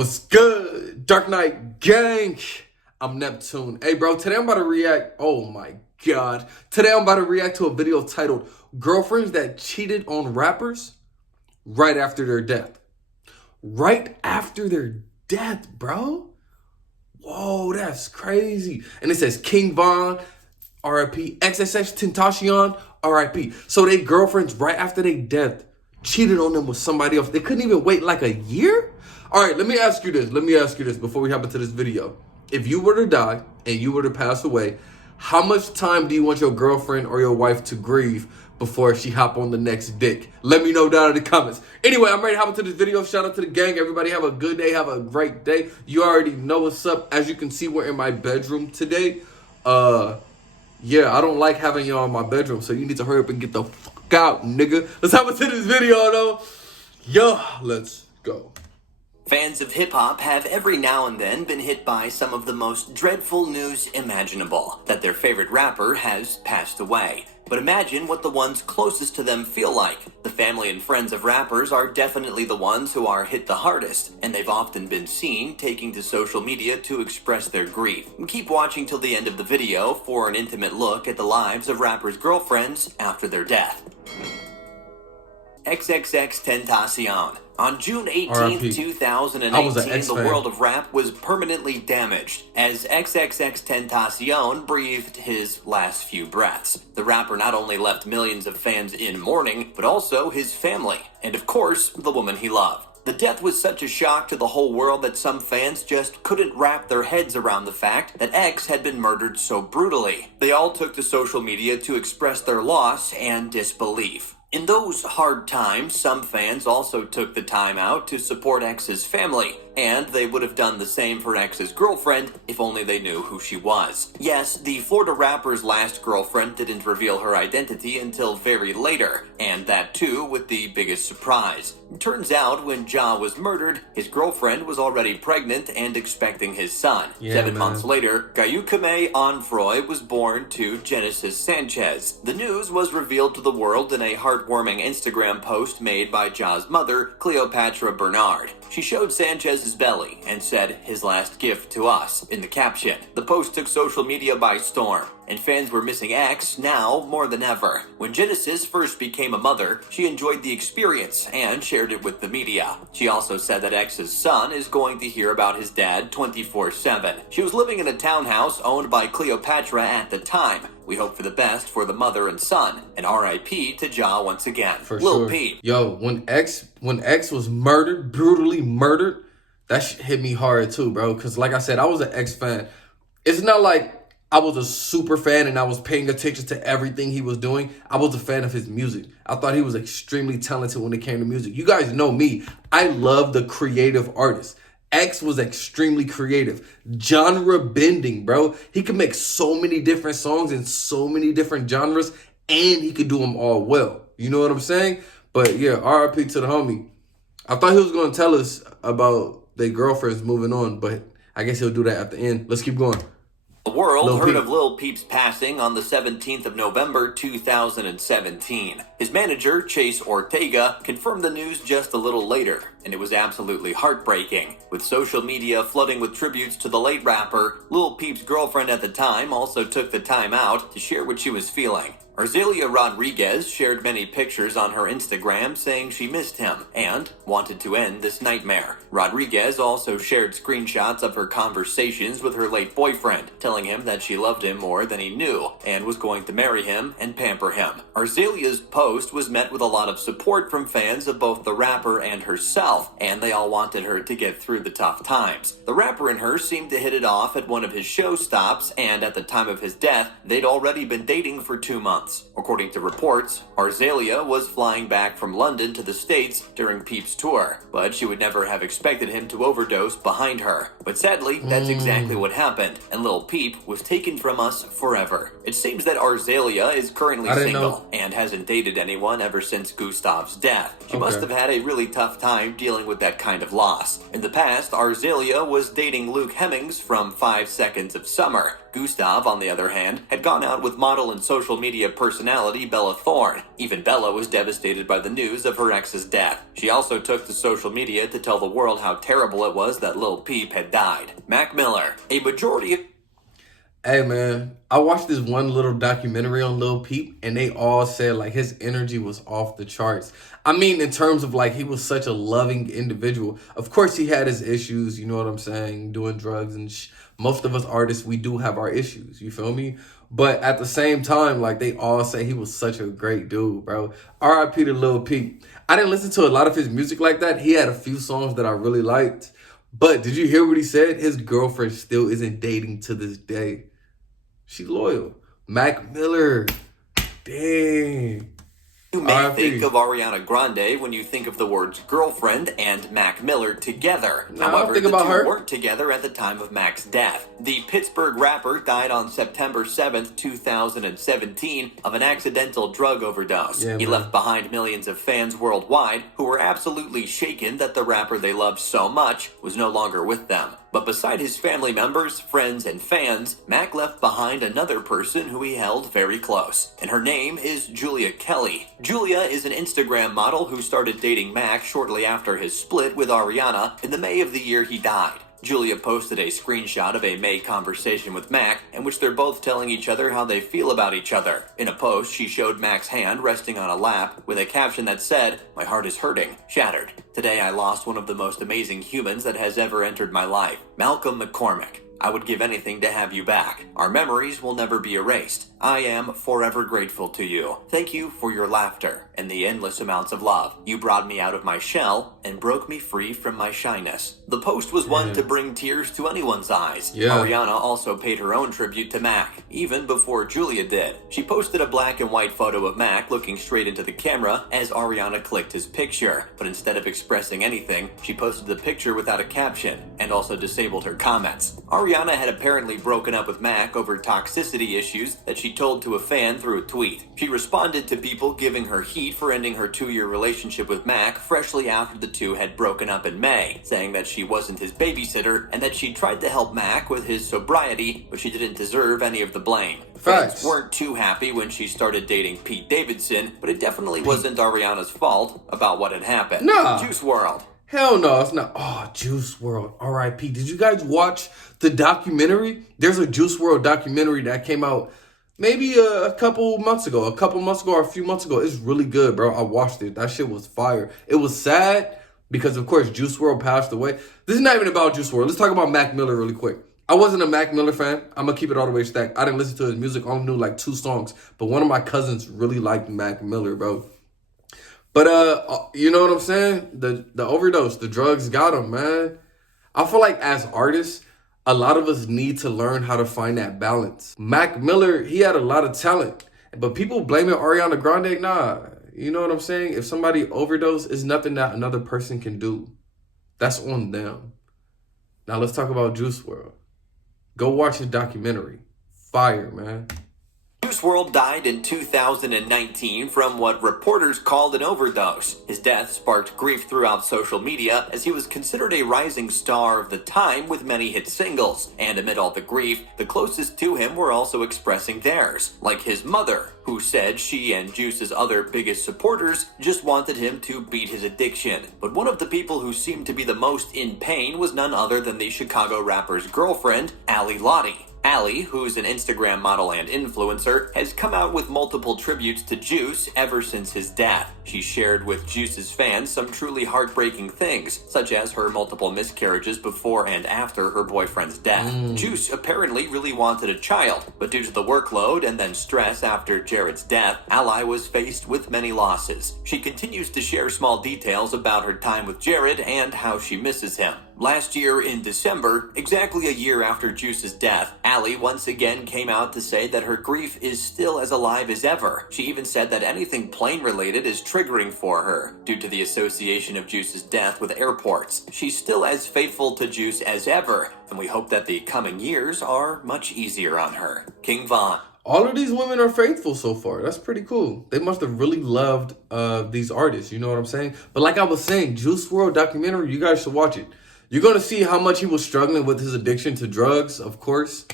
What's good, Dark Knight gang? I'm Neptune. Hey, bro, today I'm about to react. Oh my God. Today I'm about to react to a video titled Girlfriends That Cheated on Rappers Right After Their Death. Right after their death, bro. Whoa, that's crazy. And it says King Von, RIP. XXXTentacion, RIP. So they girlfriends right after their death cheated on them with somebody else. They couldn't even wait like a year? All right, let me ask you this before we hop into this video. If you were to die and you were to pass away, how much time do you want your girlfriend or your wife to grieve before she hop on the next dick? Let me know down in the comments. Anyway, I'm ready to hop into this video. Shout out to the gang. Everybody have a good day. Have a great day. You already know what's up. As you can see, we're in my bedroom today. Yeah, I don't like having y'all in my bedroom, so you need to hurry up and get the fuck out, nigga. Let's hop into this video, though. Yo, let's go. Fans of hip-hop have every now and then been hit by some of the most dreadful news imaginable, that their favorite rapper has passed away. But imagine what the ones closest to them feel like. The family and friends of rappers are definitely the ones who are hit the hardest, and they've often been seen taking to social media to express their grief. Keep watching till the end of the video for an intimate look at the lives of rappers' girlfriends after their death. XXXTentacion. On June 18, 2018, the world of rap was permanently damaged as XXXTentacion breathed his last few breaths. The rapper not only left millions of fans in mourning, but also his family, and of course, the woman he loved. The death was such a shock to the whole world that some fans just couldn't wrap their heads around the fact that X had been murdered so brutally. They all took to social media to express their loss and disbelief. In those hard times, some fans also took the time out to support X's family, and they would have done the same for X's girlfriend if only they knew who she was. Yes, the Florida rapper's last girlfriend didn't reveal her identity until very later, and that too with the biggest surprise. It turns out when Ja was murdered, his girlfriend was already pregnant and expecting his son. 7 months later, Gayukame Onfroy was born to Genesis Sanchez. The news was revealed to the world in a heartwarming Instagram post made by Ja's mother, Cleopatra Bernard. She showed Sanchez's belly and said, "His last gift to us," in the caption. The post took social media by storm, and fans were missing X now more than ever. When Genesis first became a mother, she enjoyed the experience and shared it with the media. She also said that X's son is going to hear about his dad 24/7. She was living in a townhouse owned by Cleopatra at the time. We hope for the best for the mother and son, and RIP to Ja once again. Lil Peep. Yo, when X was murdered, brutally murdered, that shit hit me hard too, bro. Because like I said, I was an X fan. It's not like I was a super fan and I was paying attention to everything he was doing. I was a fan of his music. I thought he was extremely talented when it came to music. You guys know me. I love the creative artists. X was extremely creative. Genre bending, bro. He could make so many different songs in so many different genres, and he could do them all well. You know what I'm saying? But yeah, RIP to the homie. I thought he was going to tell us about their girlfriends moving on, but I guess he'll do that at the end. Let's keep going. The world heard of Lil Peep's passing on the 17th of November 2017. His manager, Chase Ortega, confirmed the news just a little later, and it was absolutely heartbreaking. With social media flooding with tributes to the late rapper, Lil Peep's girlfriend at the time also took the time out to share what she was feeling. Arzelia Rodriguez shared many pictures on her Instagram saying she missed him and wanted to end this nightmare. Rodriguez also shared screenshots of her conversations with her late boyfriend, telling him that she loved him more than he knew and was going to marry him and pamper him. Arzelia's post was met with a lot of support from fans of both the rapper and herself, and they all wanted her to get through the tough times. The rapper and her seemed to hit it off at one of his show stops, and at the time of his death, they'd already been dating for 2 months. According to reports, Arzelia was flying back from London to the States during Peep's tour, but she would never have expected him to overdose behind her. But sadly, that's exactly what happened, and Lil Peep was taken from us forever. It seems that Arzelia is currently single and hasn't dated anyone ever since Gustav's death. She must have had a really tough time dealing with that kind of loss. In the past, Arzelia was dating Luke Hemmings from 5 Seconds of Summer. Gustav, on the other hand, had gone out with model and social media personality Bella Thorne. Even Bella was devastated by the news of her ex's death. She also took to social media to tell the world how terrible it was that Lil Peep had died. Mac Miller, a majority of... Hey man, I watched this one little documentary on Lil Peep and they all said like his energy was off the charts. I mean, in terms of like he was such a loving individual. Of course he had his issues, you know what I'm saying, doing drugs and most of us artists, we do have our issues, you feel me? But at the same time, like they all say he was such a great dude, bro. R.I.P. to Lil Peep. I didn't listen to a lot of his music like that. He had a few songs that I really liked. But did you hear what he said? His girlfriend still isn't dating to this day. She's loyal. Mac Miller. Dang. You may think of Ariana Grande when you think of the words girlfriend and Mac Miller together. However, the two weren't together at the time of Mac's death. The Pittsburgh rapper died on September 7th, 2017 of an accidental drug overdose. He left behind millions of fans worldwide who were absolutely shaken that the rapper they loved so much was no longer with them. But beside his family members, friends, and fans, Mac left behind another person who he held very close. And her name is Julia Kelly. Julia is an Instagram model who started dating Mac shortly after his split with Ariana in the May of the year he died. Julia posted a screenshot of a May conversation with Mac in which they're both telling each other how they feel about each other. In a post, she showed Mac's hand resting on a lap with a caption that said, "My heart is hurting, shattered. Today I lost one of the most amazing humans that has ever entered my life, Malcolm McCormick. I would give anything to have you back. Our memories will never be erased. I am forever grateful to you. Thank you for your laughter and the endless amounts of love. You brought me out of my shell and broke me free from my shyness." The post was one to bring tears to anyone's eyes. Ariana also paid her own tribute to Mac, even before Julia did. She posted a black and white photo of Mac looking straight into the camera as Ariana clicked his picture, but instead of expressing anything, she posted the picture without a caption and also disabled her comments. Ariana had apparently broken up with Mac over toxicity issues that she told to a fan through a tweet. She responded to people giving her heat for ending her 2-year relationship with Mac freshly after the two had broken up in May, saying that she wasn't his babysitter and that she tried to help Mac with his sobriety, but she didn't deserve any of the blame. Fans weren't too happy when she started dating Pete Davidson, but it definitely wasn't Ariana's fault about what had happened. Juice WRLD. Hell no, it's not. Oh, Juice WRLD, R.I.P. Did you guys watch the documentary? There's a Juice WRLD documentary that came out maybe a couple months ago or a few months ago. It's really good, bro. I watched it. That shit was fire. It was sad because, of course, Juice WRLD passed away. This is not even about Juice WRLD. Let's talk about Mac Miller really quick. I wasn't a Mac Miller fan. I'm going to keep it all the way stacked. I didn't listen to his music. I only knew like 2 songs. But one of my cousins really liked Mac Miller, bro. But, you know what I'm saying? The overdose, the drugs got him, man. I feel like as artists, a lot of us need to learn how to find that balance. Mac Miller, he had a lot of talent, but people blaming Ariana Grande, nah. You know what I'm saying? If somebody overdosed, it's nothing that another person can do. That's on them. Now let's talk about Juice WRLD. Go watch his documentary. Fire, man. Juice WRLD died in 2019 from what reporters called an overdose. His death sparked grief throughout social media as he was considered a rising star of the time with many hit singles. And amid all the grief, the closest to him were also expressing theirs, like his mother, who said she and Juice's other biggest supporters just wanted him to beat his addiction. But one of the people who seemed to be the most in pain was none other than the Chicago rapper's girlfriend, LILITH. Allie, who's an Instagram model and influencer, has come out with multiple tributes to Juice ever since his death. She shared with Juice's fans some truly heartbreaking things, such as her multiple miscarriages before and after her boyfriend's death. Juice apparently really wanted a child, but due to the workload and then stress after Jared's death, Ally was faced with many losses. She continues to share small details about her time with Jared and how she misses him. Last year in December, exactly a year after Juice's death, Allie once again came out to say that her grief is still as alive as ever. She even said that anything plane-related is triggering for her, due to the association of Juice's death with airports. She's still as faithful to Juice as ever, and we hope that the coming years are much easier on her. King Von. All of these women are faithful so far. That's pretty cool. They must have really loved these artists. You know what I'm saying? But like I was saying, Juice WRLD documentary, you guys should watch it. You're going to see how much he was struggling with his addiction to drugs, of course.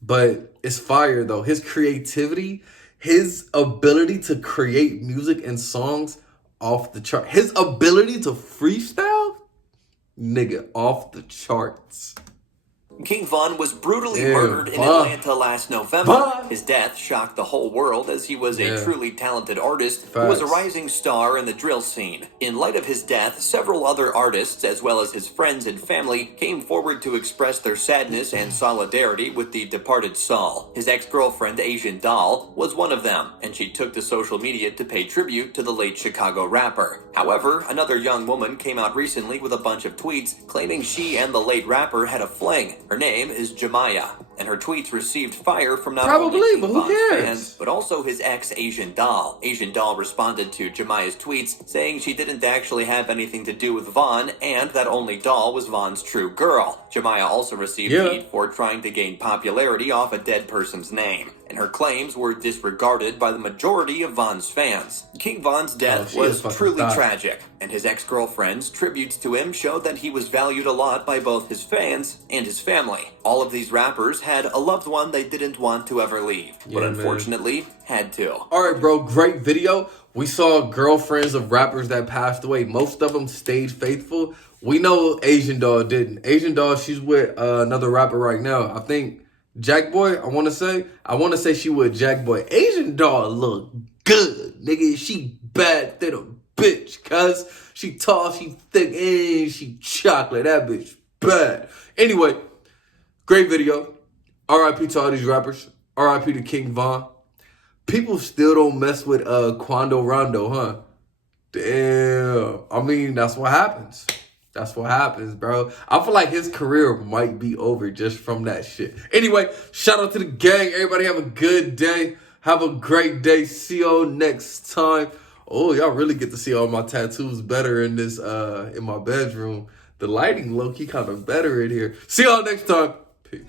But it's fire, though. His creativity, his ability to create music and songs off the chart. His ability to freestyle, nigga, off the charts. King Von was brutally murdered in Atlanta last November. His death shocked the whole world as he was a truly talented artist who was a rising star in the drill scene. In light of his death, several other artists, as well as his friends and family, came forward to express their sadness and solidarity with the departed Saul. His ex-girlfriend, Asian Doll, was one of them, and she took to social media to pay tribute to the late Chicago rapper. However, another young woman came out recently with a bunch of tweets claiming she and the late rapper had a fling. Her name is Jemiah, and her tweets received fire from not only King Von's fans, but also his ex, Asian Doll. Asian Doll responded to Jemiah's tweets, saying she didn't actually have anything to do with Von, and that only Doll was Von's true girl. Jemiah also received heat for trying to gain popularity off a dead person's name, and her claims were disregarded by the majority of Von's fans. King Von's death was truly tragic, and his ex-girlfriend's tributes to him showed that he was valued a lot by both his fans and his family. All of these rappers had a loved one they didn't want to ever leave, but unfortunately had to. All right, bro, great video. We saw girlfriends of rappers that passed away. Most of them stayed faithful. We know Asian Doll didn't. Asian Doll, she's with another rapper right now. I think Jack Boy, I want to say she with Jack Boy. Asian Doll look good, nigga. She bad than a bitch, cuz she tall, she thick, and she chocolate. That bitch bad. Anyway, great video. R.I.P. to all these rappers. R.I.P. to King Von. People still don't mess with Quando Rondo, huh? Damn. I mean, that's what happens. That's what happens, bro. I feel like his career might be over just from that shit. Anyway, shout out to the gang. Everybody have a good day. Have a great day. See y'all next time. Oh, y'all really get to see all my tattoos better in this in my bedroom. The lighting low-key kind of better in here. See y'all next time. Peace.